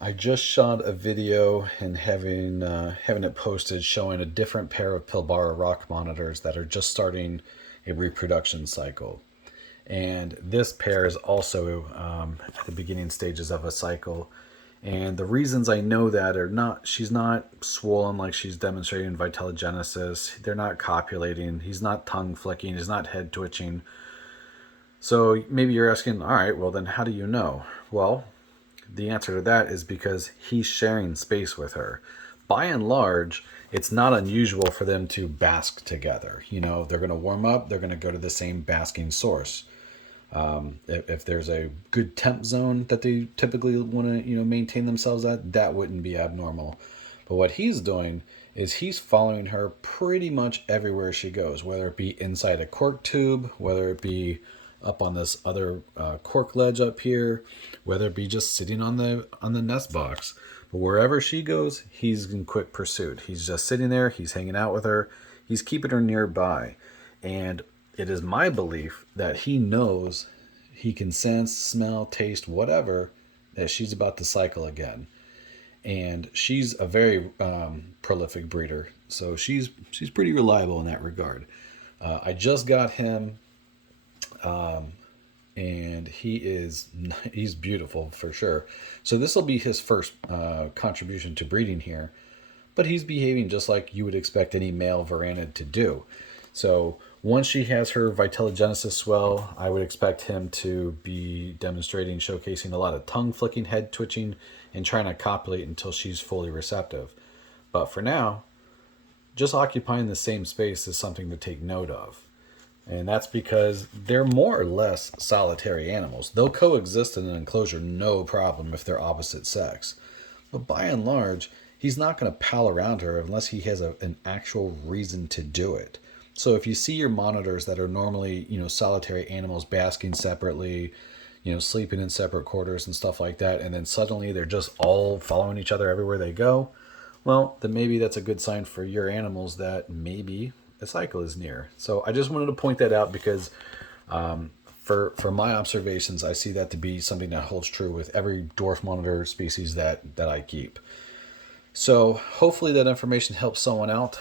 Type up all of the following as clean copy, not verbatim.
I just shot a video and having it posted showing a different pair of Pilbara Rock Monitors that are just starting a reproduction cycle. And this pair is also at the beginning stages of a cycle. And the reasons I know that are not, she's not swollen like she's demonstrating vitellogenesis. They're not copulating. He's not tongue flicking. He's not head twitching. So maybe you're asking, all right, well, then how do you know? Well, the answer to that is because he's sharing space with her. By and large, it's not unusual for them to bask together. You know, they're going to warm up, they're going to go to the same basking source. If there's a good temp zone that they typically want to, maintain themselves at, that wouldn't be abnormal. But what he's doing is he's following her pretty much everywhere she goes, whether it be inside a cork tube, whether it be up on this other cork ledge up here, whether it be just sitting on the nest box. But wherever she goes, he's in quick pursuit. He's just sitting there. He's hanging out with her. He's keeping her nearby, and it is my belief that he knows, he can sense, smell, taste, whatever, that she's about to cycle again. And she's a very prolific breeder, so she's pretty reliable in that regard. I just got him, and he's beautiful for sure. So this will be his first contribution to breeding here, but he's behaving just like you would expect any male varanid to do. So once she has her vitellogenesis swell, I would expect him to be demonstrating, showcasing a lot of tongue flicking, head twitching, and trying to copulate until she's fully receptive. But for now, just occupying the same space is something to take note of. And that's because they're more or less solitary animals. They'll coexist in an enclosure no problem if they're opposite sex. But by and large, he's not going to pal around her unless he has an actual reason to do it. So if you see your monitors that are normally, solitary animals basking separately, sleeping in separate quarters and stuff like that, and then suddenly they're just all following each other everywhere they go, well, then maybe that's a good sign for your animals that maybe a cycle is near. So I just wanted to point that out because for my observations, I see that to be something that holds true with every dwarf monitor species that I keep. So hopefully that information helps someone out.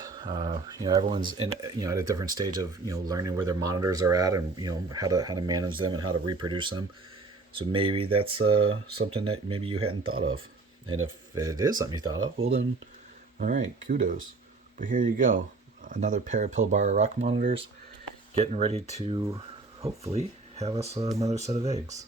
Everyone's in at a different stage of learning where their monitors are at, and how to manage them and how to reproduce them. So maybe that's something that maybe you hadn't thought of. And if it is something you thought of, well then, all right, kudos. But here you go, another pair of Pilbara Rock Monitors, getting ready to hopefully have us another set of eggs.